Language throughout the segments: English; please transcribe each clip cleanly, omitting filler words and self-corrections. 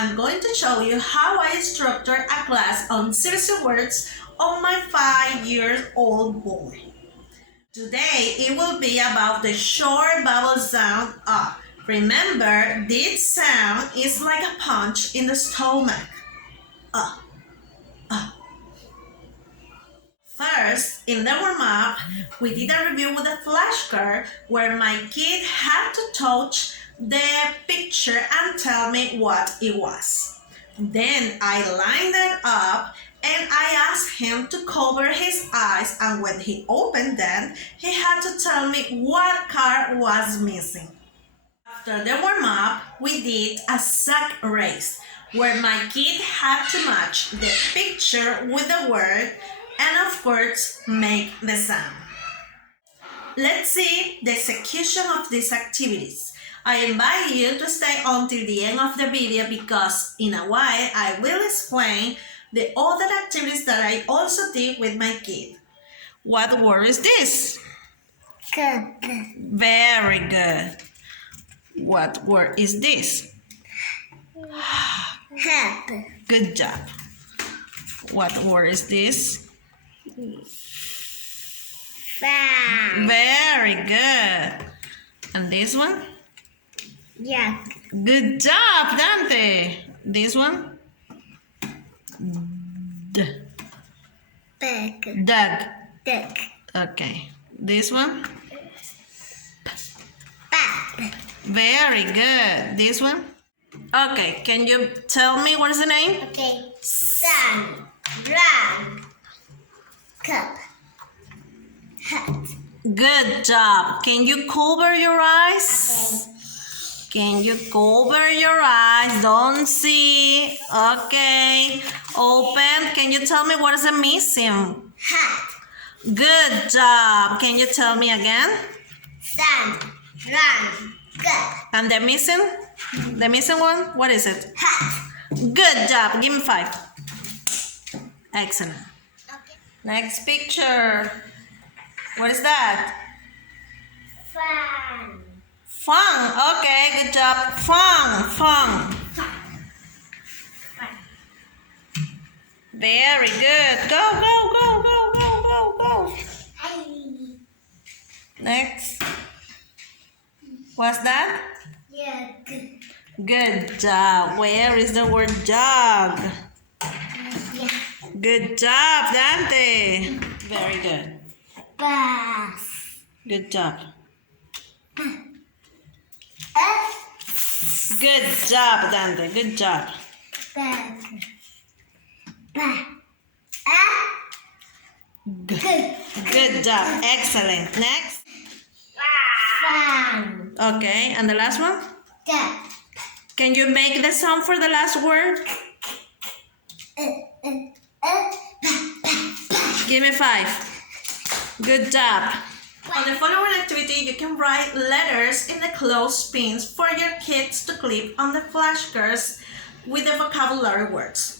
I'm going to show you how I structure a class on CVC words on my 5-year-old boy. Today, it will be about the short vowel sound A. Remember, this sound is like a punch in the stomach. First, in the warm-up, we did a review with a flashcard where my kid had to touch the picture and tell me what it was. Then I lined it up and I asked him to cover his eyes, and when he opened them, he had to tell me what card was missing. After the warm-up, we did a sack race where my kid had to match the picture with the word and of course make the sound. Let's see the execution of these activities. I invite you to stay until the end of the video because in a while I will explain the other activities that I also did with my kid. What word is this? Cup. Very good. What word is this? Cup. Good job. What word is this? Fan. Very good. And this one? Yak. Good job, Dante. This one? Bag. Doug. Duck. Okay. This one? Bat. Very good. This one? Okay, can you tell me what is the name? Okay. Sun. Run. Cup. Hat. Good job. Can you cover your eyes? Can you cover your eyes? Don't see. Okay. Open. Can you tell me what is the missing? Hat. Good job. Can you tell me again? Sun. Run. Cup. And the missing? The missing one? What is it? Hat. Good job. Give me 5. Excellent. Okay. Next picture. What is that? Fan. Fun. Okay, good job. Fun. Very good. Go. Hey. Next. What's that? Yak. Good job. Where is the word jog? Yak. Good job, Dante. Very good. Bass. Good job. Good job, Dante. Good job. Bag. Ba. Good job. Excellent. Next. Fan. Okay, and the last one? Cup. Can you make the sound for the last word? Give me 5. Good job. On the following activity, you can write letters in the clothespins for your kids to clip on the flashcards with the vocabulary words.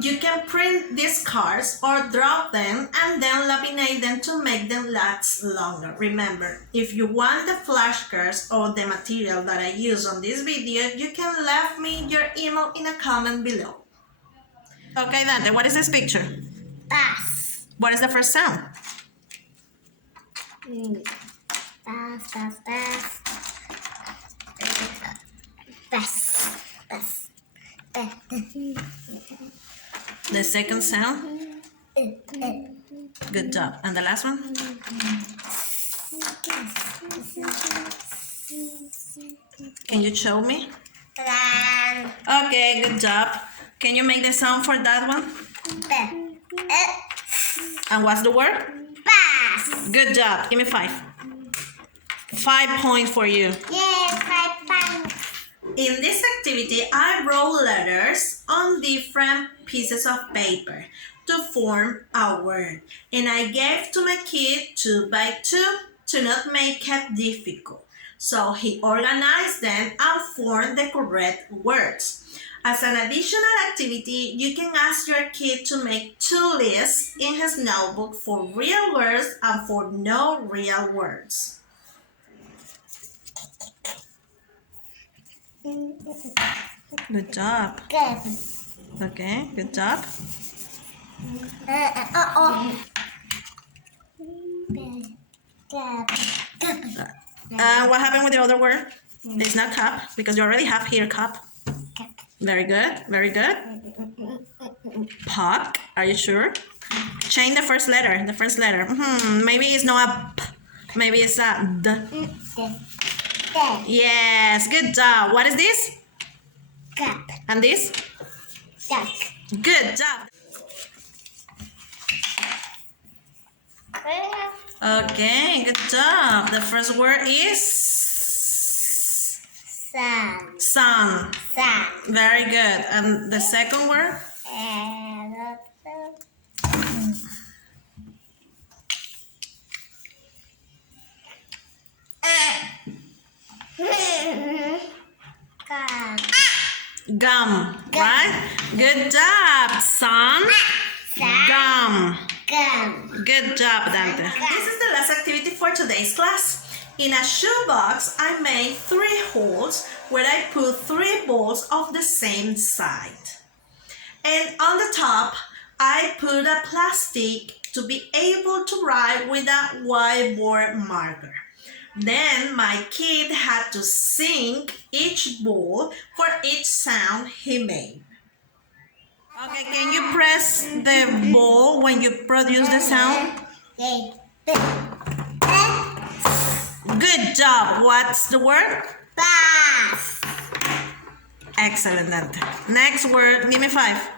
You can print these cards or draw them and then laminate them to make them last longer. Remember, if you want the flashcards or the material that I use on this video, you can leave me your email in a comment below. Okay, Dante, what is this picture? Bass. What is the first sound? Bass. The second sound? Good job. And the last one? Can you show me? Okay, good job. Can you make the sound for that one? And what's the word? Bass. Good job. Give me 5. 5 points for you. Yes, 5 points. In this activity, I wrote letters on different pieces of paper to form a word. And I gave to my kid 2 by 2 to not make it difficult. So he organized them and formed the correct words. As an additional activity, you can ask your kid to make 2 lists in his notebook for real words and for no real words. Good job. Good. Okay, good job. What happened with the other word? It's not cup because you already have here cup. Very good, very good. Puck, are you sure? Change the first letter, Maybe it's not a P, maybe it's a D. Yes, good job. What is this? Cup. And this? Duck. Good job. Okay, good job. The first word is Sun. sun. Sun. Very good. And the second word? Gum, right? Good job, son. Gum. Good job, Dante. This is the last activity for today's class. In a shoebox, I made 3 holes where I put 3 balls of the same side. And on the top, I put a plastic to be able to write with a whiteboard marker. Then my kid had to sing each ball for each sound he made. Okay, can you press the ball when you produce the sound? Good job. What's the word? Bus. Excellent, Dante. Next word, give me 5.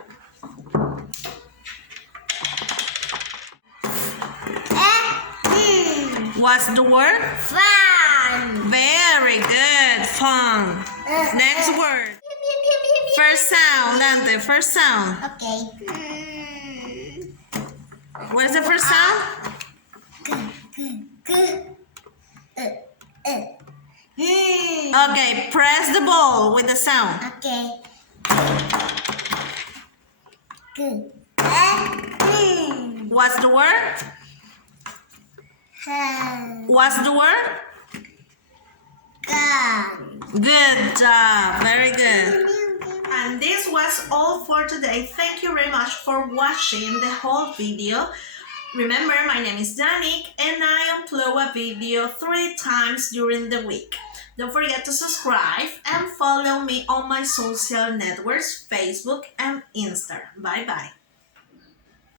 What's the word? Fun. Very good. Fun. Next word. First sound, Dante. First sound. Okay. What is the first sound? Okay, press the ball with the sound. Okay. What's the word? What's the word? Gun. Good job. Very good. And this was all for today. Thank you very much for watching the whole video. Remember, my name is Danik and I upload a video 3 times during the week. Don't forget to subscribe and follow me on my social networks, Facebook and Instagram. Bye bye.